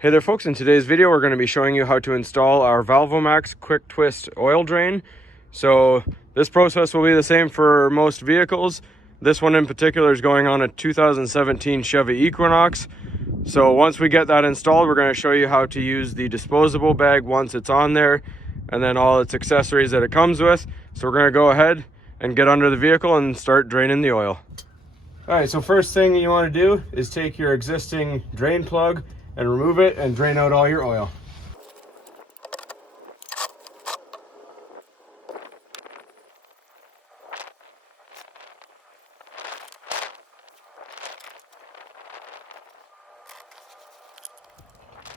Hey there folks, in today's video we're going to be showing you how to install our Valvomax quick twist oil drain. So this process will be the same for most vehicles. This one in particular is going on a 2017 Chevy Equinox. So once we get that installed, we're going to show you how to use the disposable bag once it's on there, and then all its accessories that it comes with. So we're going to go ahead and get under the vehicle and start draining the oil. Alright, so first thing you want to do is take your existing drain plug and remove it and drain out all your oil.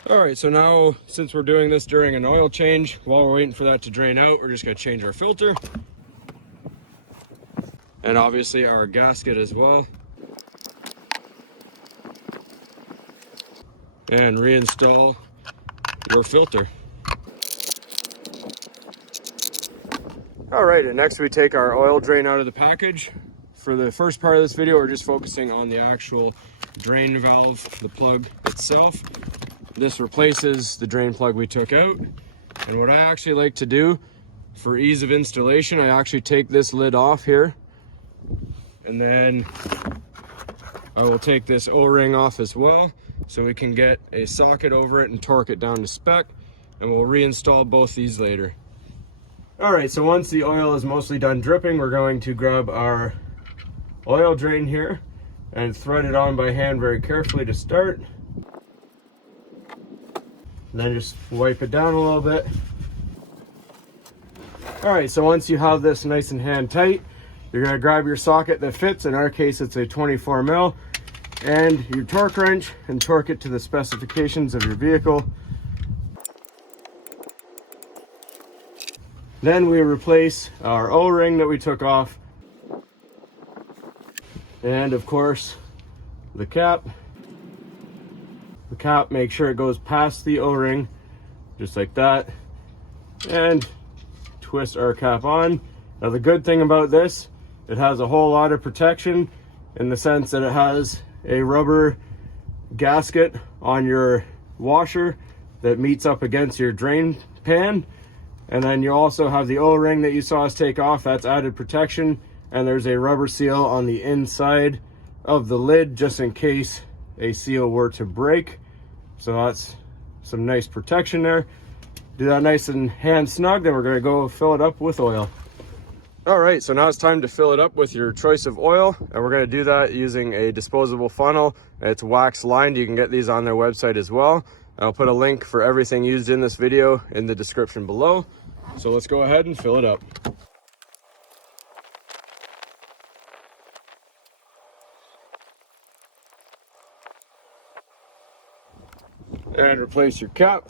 Alright, so now since we're doing this during an oil change, while we're waiting for that to drain out, we're just going to change our filter. And obviously our gasket as well. And reinstall your filter. Alright, and next we take our oil drain out of the package. For the first part of this video, we're just focusing on the actual drain valve, the plug itself. This replaces the drain plug we took out. And what I actually like to do for ease of installation, I actually take this lid off here. And then I will take this O-ring off as well, so we can get a socket over it and torque it down to spec, and we'll reinstall both these later. Alright, so once the oil is mostly done dripping, we're going to grab our oil drain here and thread it on by hand very carefully to start. And then just wipe it down a little bit. Alright, so once you have this nice and hand tight, you're going to grab your socket that fits. In our case, it's a 24 mil. And your torque wrench and torque it to the specifications of your vehicle. Then we replace our O-ring that we took off, and of course the cap. The cap, make sure it goes past the O-ring just like that, and twist our cap on. Now the good thing about this, it has a whole lot of protection in the sense that it has a rubber gasket on your washer that meets up against your drain pan, and then you also have the O-ring that you saw us take off. That's added protection, and there's a rubber seal on the inside of the lid just in case a seal were to break. So that's some nice protection there. Do that nice and hand snug, then we're going to go fill it up with oil. Alright, so now it's time to fill it up with your choice of oil, and we're going to do that using a disposable funnel. It's wax lined. You can get these on their website as well. I'll put a link for everything used in this video in the description below. So let's go ahead and fill it up. And replace your cap.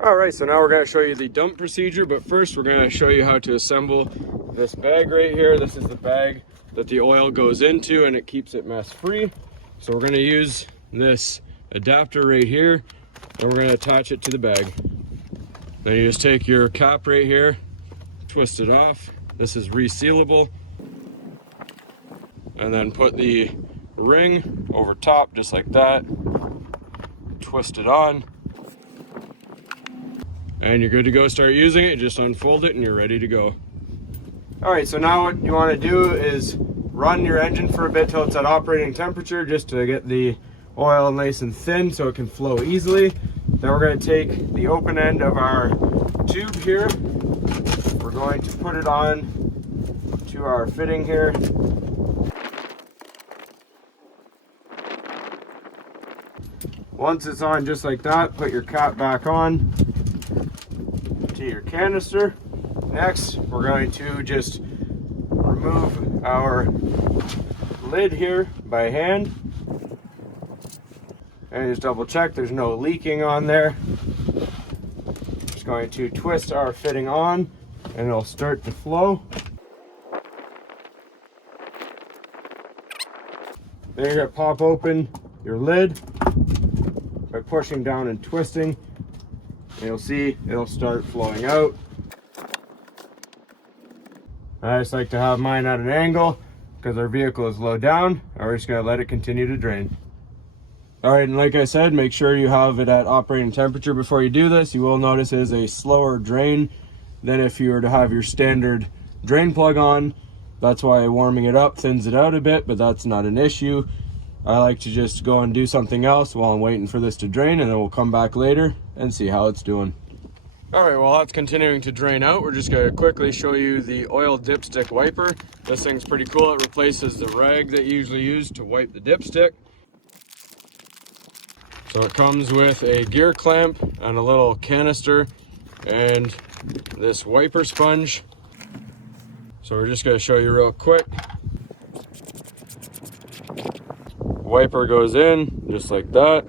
Alright, so now we're going to show you the dump procedure, but first we're going to show you how to assemble this bag right here. This is the bag that the oil goes into, and it keeps it mess free. So we're going to use this adapter right here, and we're going to attach it to the bag. Then you just take your cap right here, twist it off. This is resealable. And then put the ring over top just like that. Twist it on. And you're good to go. Start using it. Just unfold it and you're ready to go. Alright, so now what you want to do is run your engine for a bit till it's at operating temperature, just to get the oil nice and thin so it can flow easily. Then we're going to take the open end of our tube here. We're going to put it on to our fitting here. Once it's on just like that, put your cap back on to your canister. Next, we're going to just remove our lid here by hand. And just double check there's no leaking on there. Just going to twist our fitting on and it'll start to flow. Then you're going to pop open your lid by pushing down and twisting, and you'll see it'll start flowing out. I just like to have mine at an angle because our vehicle is low down, and we're just going to let it continue to drain. All right, and like I said, make sure you have it at operating temperature before you do this. You will notice it is a slower drain than if you were to have your standard drain plug on. That's why warming it up thins it out a bit, but that's not an issue. I like to just go and do something else while I'm waiting for this to drain, and then we'll come back later and see how it's doing. All right, while that's continuing to drain out, we're just gonna quickly show you the oil dipstick wiper. This thing's pretty cool. It replaces the rag that you usually use to wipe the dipstick. So it comes with a gear clamp and a little canister and this wiper sponge. So we're just gonna show you real quick. Wiper goes in just like that.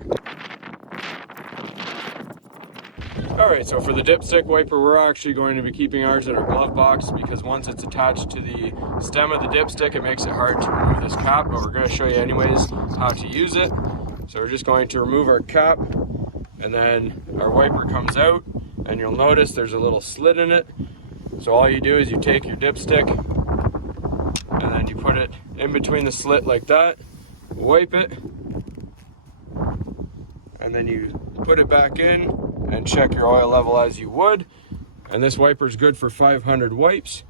All right, so for the dipstick wiper, we're actually going to be keeping ours in our glove box because once it's attached to the stem of the dipstick, it makes it hard to remove this cap, but we're gonna show you anyways how to use it. So we're just going to remove our cap, and then our wiper comes out, and you'll notice there's a little slit in it. So all you do is you take your dipstick, and then you put it in between the slit like that, wipe it, and then you put it back in and check your oil level as you would. And this wiper is good for 500 wipes.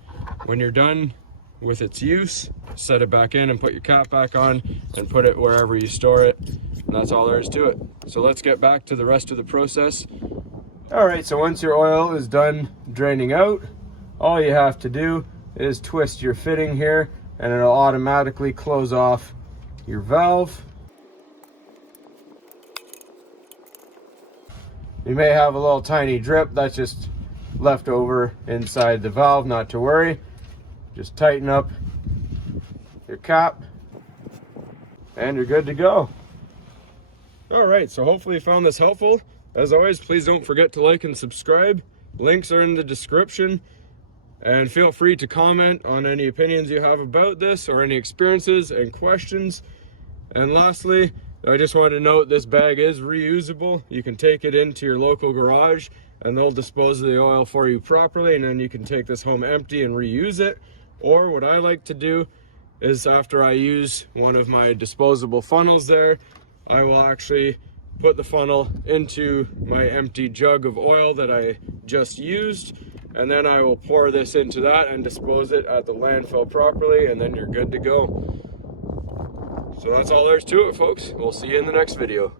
When you're done with its use, set it back in and put your cap back on and put it wherever you store it. And that's all there is to it. So let's get back to the rest of the process. All right, so once your oil is done draining out, all you have to do is twist your fitting here and it'll automatically close off your valve. You may have a little tiny drip, that's just left over inside the valve, not to worry. Just tighten up your cap and you're good to go. All right, so hopefully you found this helpful. As always, please don't forget to like and subscribe. Links are in the description. And feel free to comment on any opinions you have about this or any experiences and questions. And lastly, I just want to note this bag is reusable. You can take it into your local garage and they'll dispose of the oil for you properly, and then you can take this home empty and reuse it. Or what I like to do is after I use one of my disposable funnels there, I will actually put the funnel into my empty jug of oil that I just used, and then I will pour this into that and dispose it at the landfill properly, and then you're good to go. So that's all there is to it, folks. We'll see you in the next video.